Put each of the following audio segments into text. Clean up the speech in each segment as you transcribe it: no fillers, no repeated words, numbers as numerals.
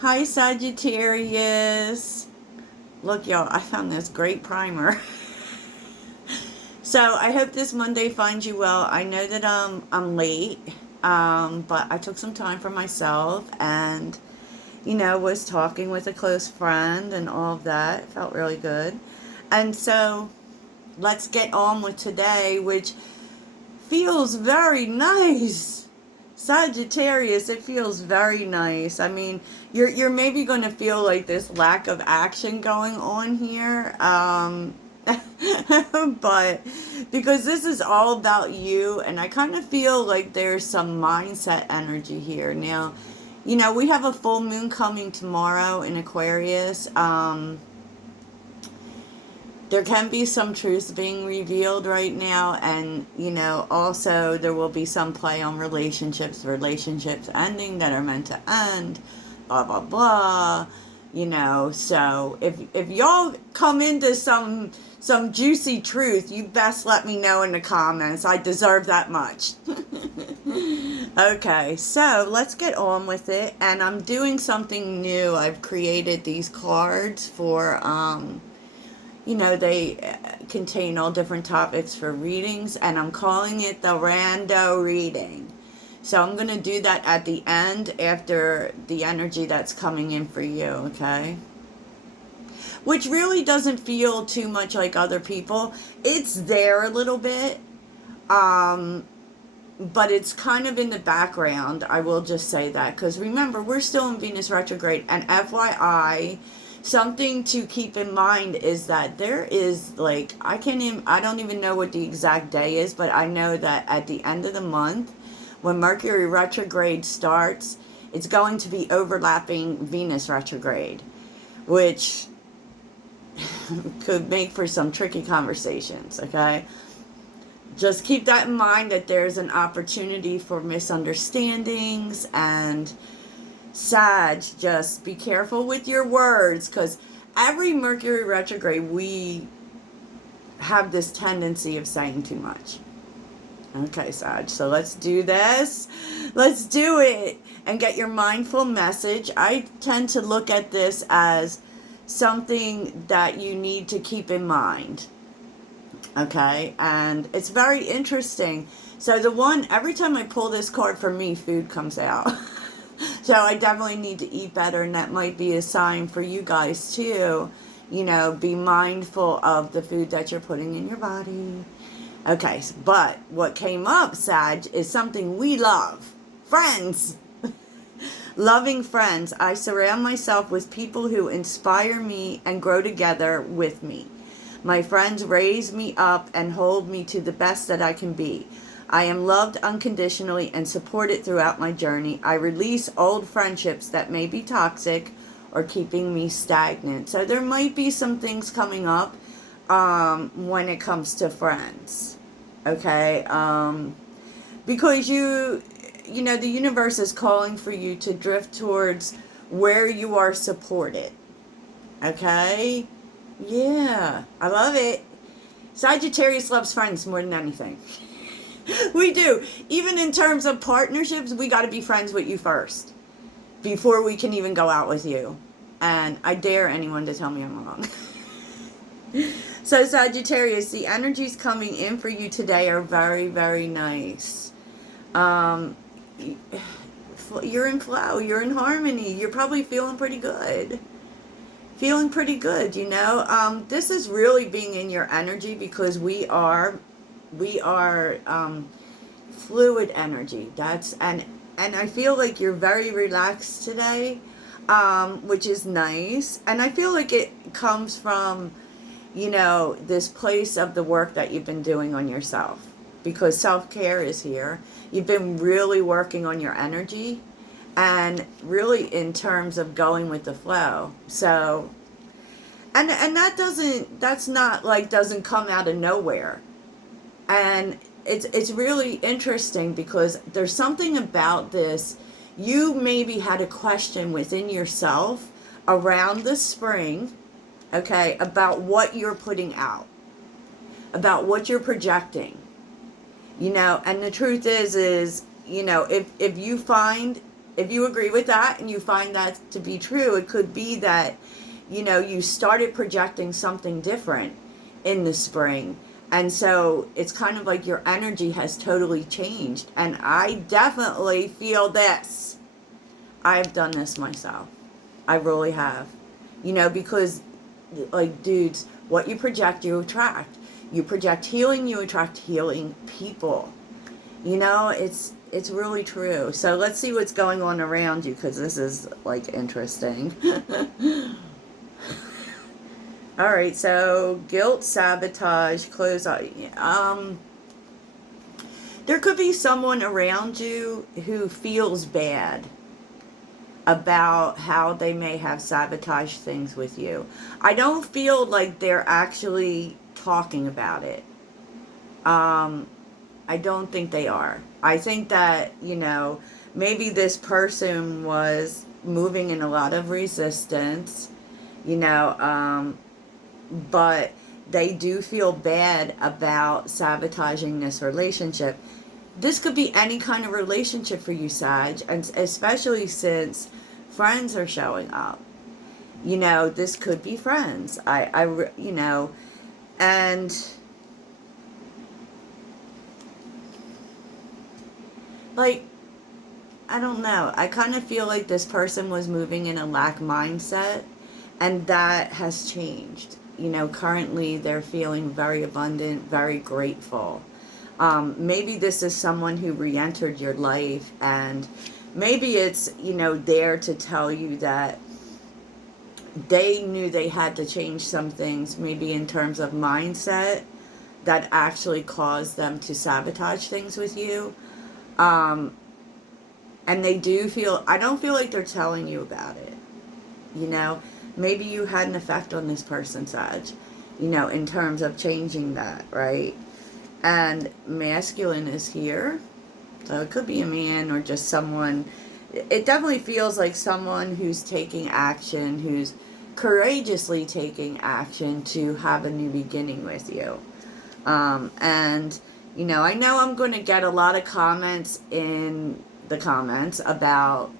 Hi, Sagittarius. Look, y'all, I found this great primer. So I hope this Monday finds you well. I know that I'm late, but I took some time for myself and, was talking with a close friend and all of that. It felt really good. And so let's get on with today, which feels very nice. Sagittarius, it feels very nice. I mean, you're maybe going to feel like this lack of action going on here. But because this is all about you, and I kind of feel like there's some mindset energy here. Now, we have a full moon coming tomorrow in Aquarius. There can be some truths being revealed right now, and also there will be some play on relationships ending that are meant to end, blah blah blah. So if y'all come into some juicy truth, you best let me know in the comments. I deserve that much. Okay, so let's get on with it. And I'm doing something new. I've created these cards for they contain all different topics for readings, and I'm calling it the rando reading. So I'm going to do that at the end after the energy that's coming in for you, okay? Which really doesn't feel too much like other people. It's there a little bit, but it's kind of in the background. I will just say that, because remember, we're still in Venus retrograde, and FYI, something to keep in mind is that there is, like, I don't even know what the exact day is, but I know that at the end of the month, when Mercury retrograde starts, it's going to be overlapping Venus retrograde, which could make for some tricky conversations, okay? Just keep that in mind, that there's an opportunity for misunderstandings. And Sag, just be careful with your words, because every Mercury retrograde, we have this tendency of saying too much. Okay, Sag, so let's do this. Let's do it and get your mindful message. I tend to look at this as something that you need to keep in mind. Okay, and it's very interesting. So every time I pull this card, for me, food comes out. So I definitely need to eat better, and that might be a sign for you guys too. Be mindful of the food that you're putting in your body. Okay, but what came up, Sag, is something we love. Friends. Loving friends. I surround myself with people who inspire me and grow together with me. My friends raise me up and hold me to the best that I can be. I am loved unconditionally and supported throughout my journey. I release old friendships that may be toxic or keeping me stagnant. So there might be some things coming up when it comes to friends. Okay? Because the universe is calling for you to drift towards where you are supported. Okay? Yeah, I love it. Sagittarius loves friends more than anything. We do. Even in terms of partnerships, we got to be friends with you first before we can even go out with you. And I dare anyone to tell me I'm wrong. So Sagittarius, the energies coming in for you today are very, very nice. You're in flow. You're in harmony. You're probably feeling pretty good. This is really being in your energy, because we are fluid energy. And I feel like you're very relaxed today, which is nice. And I feel like it comes from this place of the work that you've been doing on yourself, because self-care is here. You've been really working on your energy, and really in terms of going with the flow. So, and that's not like doesn't come out of nowhere. And it's really interesting, because there's something about this. You maybe had a question within yourself around the spring, okay, about what you're putting out, about what you're projecting. And the truth is if you find if you agree with that and you find that to be true, it could be that, you started projecting something different in the spring. And so it's kind of like your energy has totally changed. And I definitely feel this. I've done this myself. I really have. Because, like, dudes, what you project, you attract. You project healing, you attract healing people. It's really true. So let's see what's going on around you, because this is, like, interesting. All right, so guilt, sabotage, close out. There could be someone around you who feels bad about how they may have sabotaged things with you. I don't feel like they're actually talking about it. I don't think they are. I think that, maybe this person was moving in a lot of resistance, but they do feel bad about sabotaging this relationship. This could be any kind of relationship for you, Sag, and especially since friends are showing up. This could be friends. And like, I don't know. I kind of feel like this person was moving in a lack mindset, and that has changed. Currently they're feeling very abundant, very grateful. Maybe this is someone who re-entered your life, and maybe it's, there to tell you that they knew they had to change some things, maybe in terms of mindset, that actually caused them to sabotage things with you. And they do feel, I don't feel like they're telling you about it. Maybe you had an effect on this person, Sag, in terms of changing that, right? And masculine is here. So it could be a man or just someone. It definitely feels like someone who's taking action, who's courageously taking action to have a new beginning with you. And, I know I'm going to get a lot of comments in the comments about,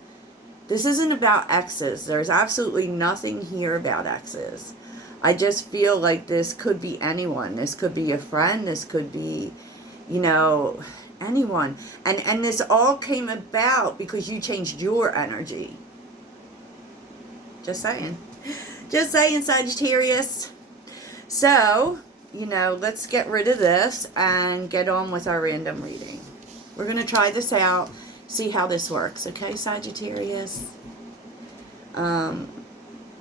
this isn't about exes. There's absolutely nothing here about exes. I just feel like this could be anyone. This could be a friend. This could be, anyone. And this all came about because you changed your energy. Just saying. Just saying, Sagittarius. So, let's get rid of this and get on with our random reading. We're going to try this out, see how this works. Okay, Sagittarius?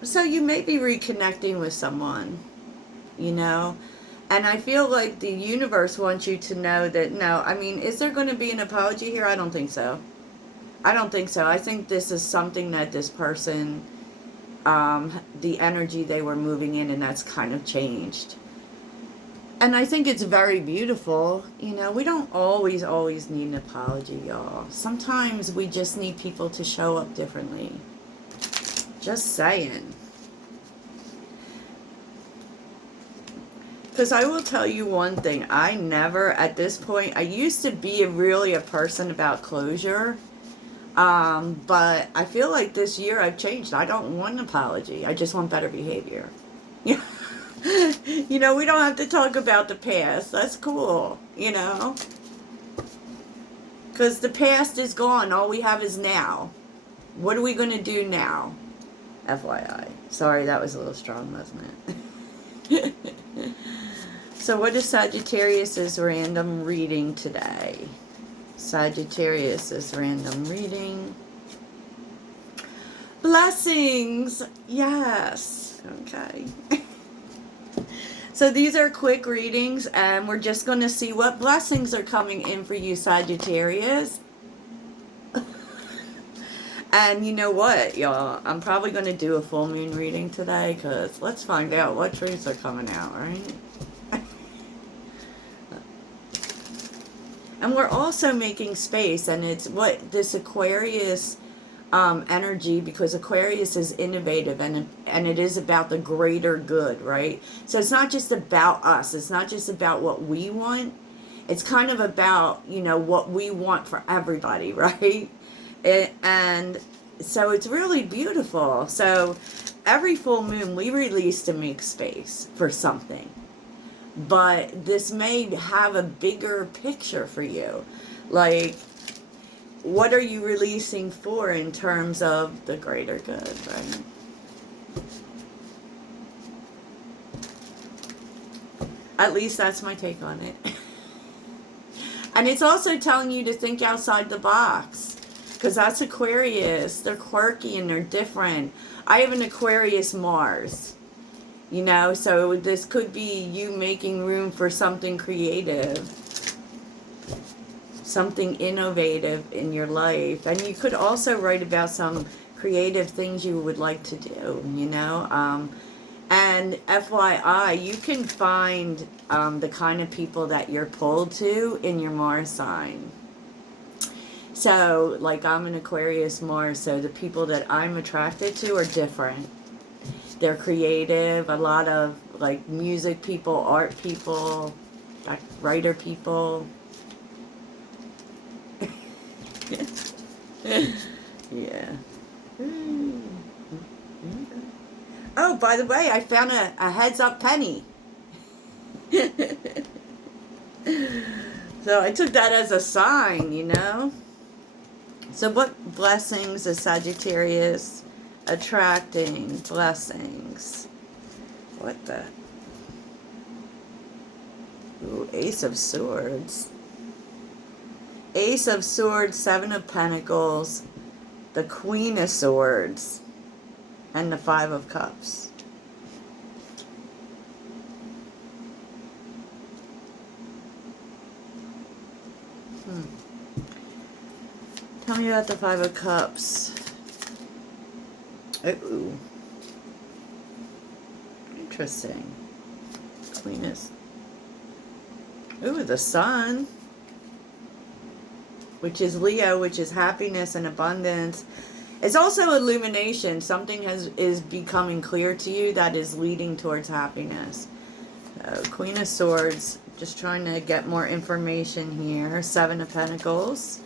So you may be reconnecting with someone, and I feel like the universe wants you to know that, is there going to be an apology here? I don't think so. I think this is something that this person, the energy they were moving in, and that's kind of changed. And I think it's very beautiful. We don't always need an apology, y'all. Sometimes we just need people to show up differently. Just saying. Because I will tell you one thing. I never, at this point, I used to be really a person about closure. But I feel like this year I've changed. I don't want an apology. I just want better behavior. Yeah. We don't have to talk about the past. That's cool, Because the past is gone. All we have is now. What are we going to do now? FYI. Sorry, that was a little strong, wasn't it? So what is Sagittarius's random reading today? Sagittarius's random reading. Blessings. Yes. Okay. So these are quick readings, and we're just going to see what blessings are coming in for you, Sagittarius. And you know what, y'all? I'm probably going to do a full moon reading today, because let's find out what truths are coming out, right? And we're also making space, and it's what this Aquarius energy, because Aquarius is innovative, and it is about the greater good, right? So it's not just about us. It's not just about what we want. It's kind of about, what we want for everybody, right? And so it's really beautiful. So every full moon we release to make space for something. But this may have a bigger picture for you. Like, what are you releasing for in terms of the greater good, right? At least that's my take on it. And it's also telling you to think outside the box. Because that's Aquarius. They're quirky and they're different. I have an Aquarius Mars. You know, so this could be you making room for something creative. Something innovative in your life. And you could also write about some creative things you would like to do, you know. And FYI, you can find the kind of people that you're pulled to in your Mars sign. So, like, I'm an Aquarius Mars, so the people that I'm attracted to are different. They're creative, a lot of, like, music people, art people, like, writer people. Yeah. Oh, by the way, I found a heads-up penny. So I took that as a sign, you know. So what blessings is Sagittarius attracting? Blessings. What the? Ooh, Ace of Swords. Ace of Swords, Seven of Pentacles, the Queen of Swords, and the Five of Cups. Tell me about the Five of Cups. Ooh. Interesting. Queen is... Ooh, the Sun. Which is Leo, which is happiness and abundance. It's also illumination. Something is becoming clear to you that is leading towards happiness. Queen of Swords. Just trying to get more information here. Seven of Pentacles.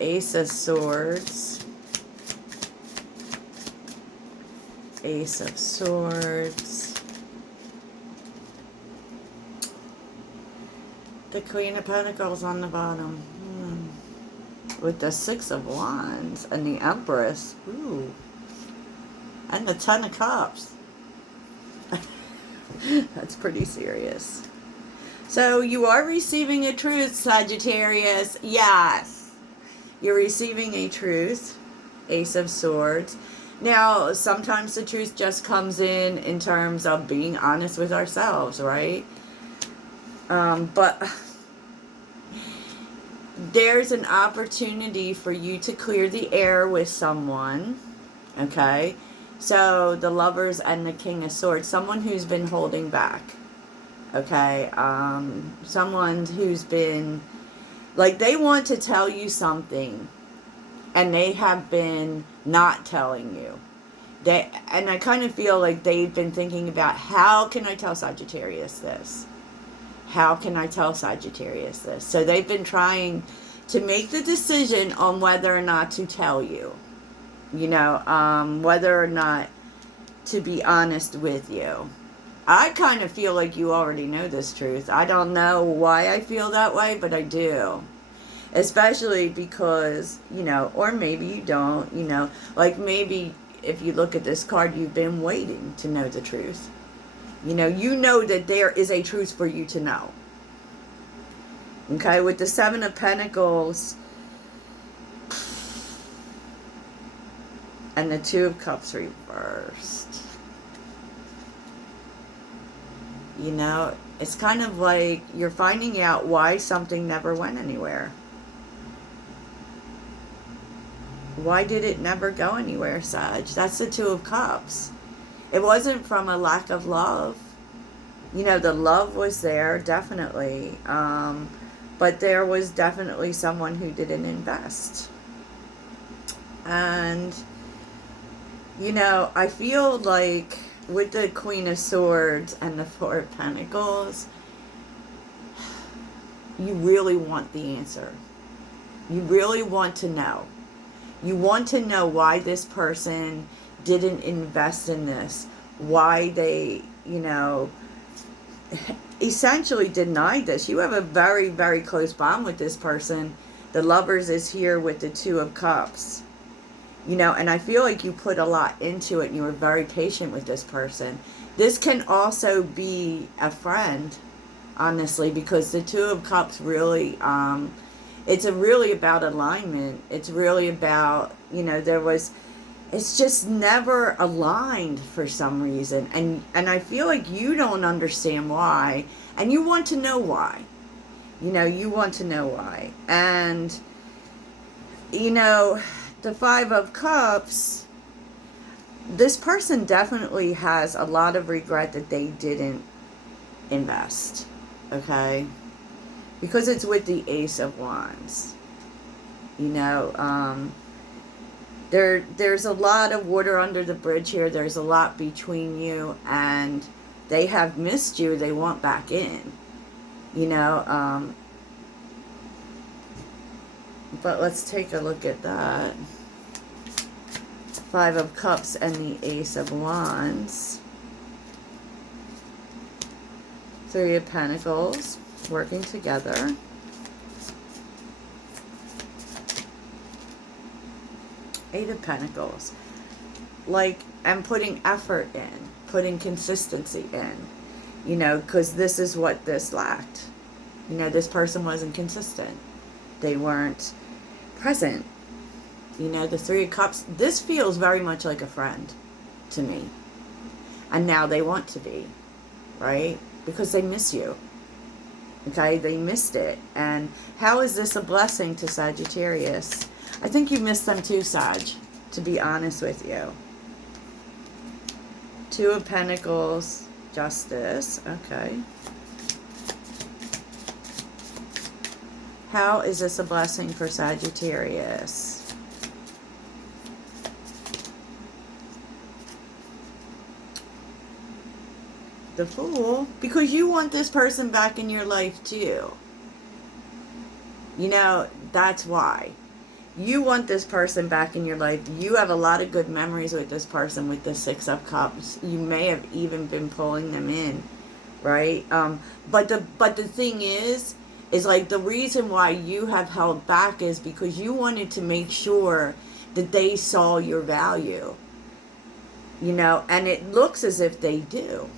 Ace of Swords. Ace of Swords. The Queen of Pentacles on the bottom. With the Six of Wands and the Empress. Ooh. And the Ten of Cups. That's pretty serious. So you are receiving a truth, Sagittarius. Yes. You're receiving a truth. Ace of Swords. Now, sometimes the truth just comes in terms of being honest with ourselves, right? But there's an opportunity for you to clear the air with someone. Okay? So, the Lovers and the King of Swords. Someone who's been holding back. Okay? Someone who's been... Like, they want to tell you something. And they have been not telling you. And I kind of feel like they've been thinking about, how can I tell Sagittarius this? How can I tell Sagittarius this? So they've been trying to make the decision on whether or not to tell you. You know, whether or not to be honest with you. I kind of feel like you already know this truth. I don't know why I feel that way, but I do. Especially because, you know, or maybe you don't, you know. Like maybe if you look at this card, you've been waiting to know the truth. You know that there is a truth for you to know. Okay, with the Seven of Pentacles and the Two of Cups reversed. You know, it's kind of like you're finding out why something never went anywhere. Why did it never go anywhere, Sag? That's the Two of Cups. It wasn't from a lack of love. You know, the love was there, definitely. But there was definitely someone who didn't invest. And, you know, I feel like with the Queen of Swords and the Four of Pentacles, you really want the answer. You really want to know. You want to know why this person didn't invest in this, why they, essentially denied this. You have a very, very close bond with this person. The Lovers is here with the Two of Cups. And I feel like you put a lot into it and you were very patient with this person. This can also be a friend, honestly, because the Two of Cups really, it's really about alignment. It's really about, it's just never aligned for some reason. And I feel like you don't understand why. And you want to know why. You want to know why. And, the Five of Cups, this person definitely has a lot of regret that they didn't invest. Okay? Because it's with the Ace of Wands. There's a lot of water under the bridge here. There's a lot between you, and they have missed you. They want back in. But let's take a look at that. Five of Cups and the Ace of Wands. Three of Pentacles, working together. Eight of Pentacles. And putting effort in, putting consistency in, because this is what this lacked. This person wasn't consistent. They weren't present. The Three of Cups, this feels very much like a friend to me. And now they want to be, right? Because they miss you. Okay, they missed it. And how is this a blessing to Sagittarius? I think you missed them too, Sag, to be honest with you. Two of Pentacles, Justice, okay. How is this a blessing for Sagittarius? The Fool, because you want this person back in your life too. That's why. You want this person back in your life. You have a lot of good memories with this person with the Six of Cups. You may have even been pulling them in, right? But the thing is like the reason why you have held back is because you wanted to make sure that they saw your value. And it looks as if they do.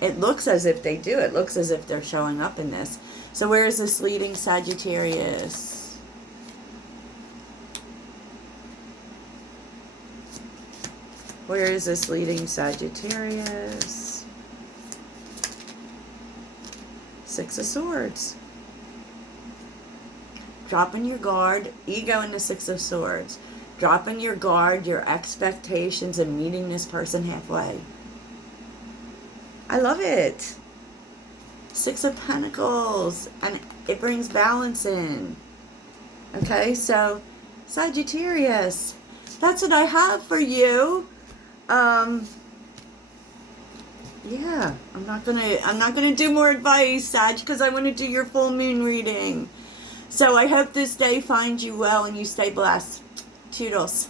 It looks as if they do. It looks as if they're showing up in this. So where is this leading Sagittarius? Where is this leading Sagittarius? Six of Swords. Dropping your guard. Ego in the Six of Swords. Dropping your guard, your expectations, and meeting this person halfway. I love it. Six of Pentacles. And it brings balance in. Okay, so Sagittarius, that's what I have for you. Yeah, I'm not gonna do more advice, Sag, because I want to do your full moon reading. So I hope this day finds you well and you stay blessed. Toodles.